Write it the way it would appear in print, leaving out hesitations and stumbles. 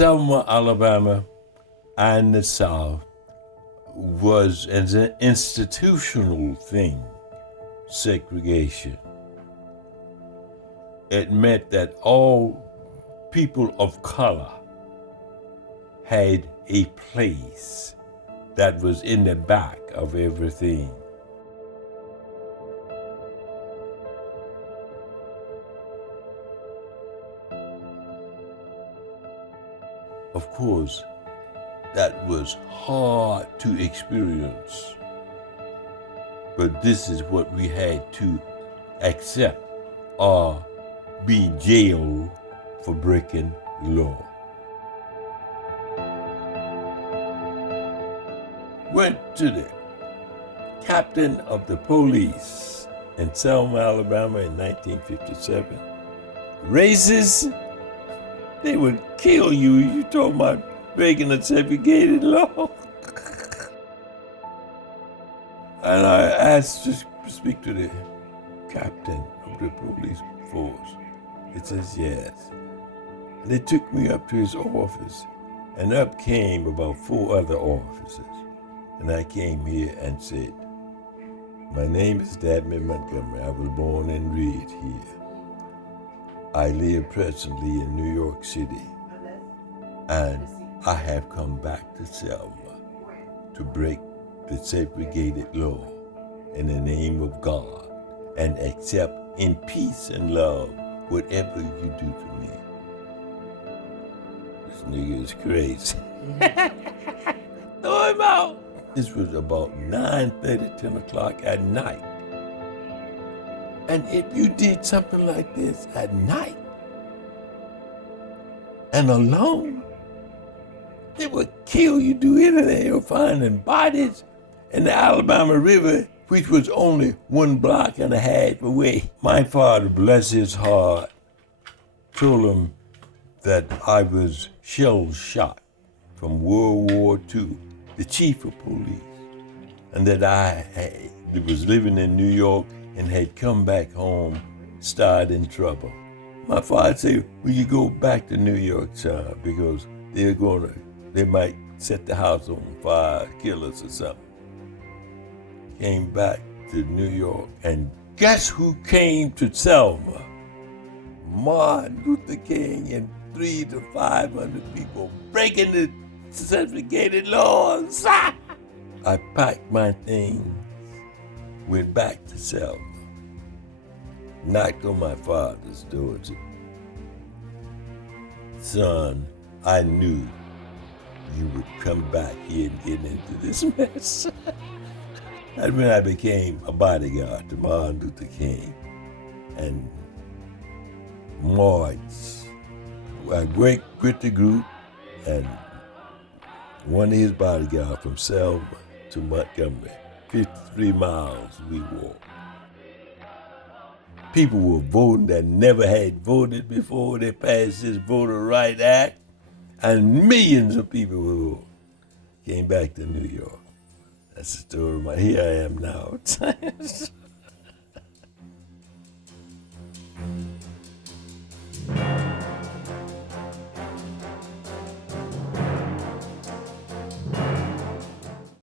Selma, Alabama, and the South was an institutional thing, segregation. It meant that all people of color had a place that was in the back of everything. Of course, that was hard to experience, but this is what we had to accept or be jailed for breaking the law. Went to the captain of the police in Selma, Alabama in 1957. Racists, they would kill you. You talking about breaking a segregated law? And I asked to speak to the captain of the police force. It says yes. And they took me up to his office, and up came about 4 other officers. And I came here and said, my name is Dabney Montgomery. I was born and reared here. I live presently in New York City, and I have come back to Selma to break the segregated law in the name of God and accept in peace and love whatever you do to me. This nigga is crazy. Throw him out. This was about 9:30, 10 o'clock at night. And if you did something like this at night and alone, they would kill you, do anything. You're finding bodies in the Alabama River, which was only 1.5 blocks away. My father, bless his heart, told him that I was shell-shocked from World War II, the chief of police, and that I was living in New York and had come back home, started in trouble. My father said, will you go back to New York, son, because they might set the house on fire, kill us or something. Came back to New York, and guess who came to Selma? Martin Luther King and 300 to 500 people breaking the segregated laws. I packed my things, went back to Selma, knocked on my father's door and said, son, I knew you would come back here and get into this mess. That's when I became a bodyguard to Martin Luther King and marched. I worked with the group, and one of his bodyguards from Selma to Montgomery, 53 miles we walked. People were voting that never had voted before. They passed this Voter Right Act, and millions of people were voting. Came back to New York. That's the story of here I am now.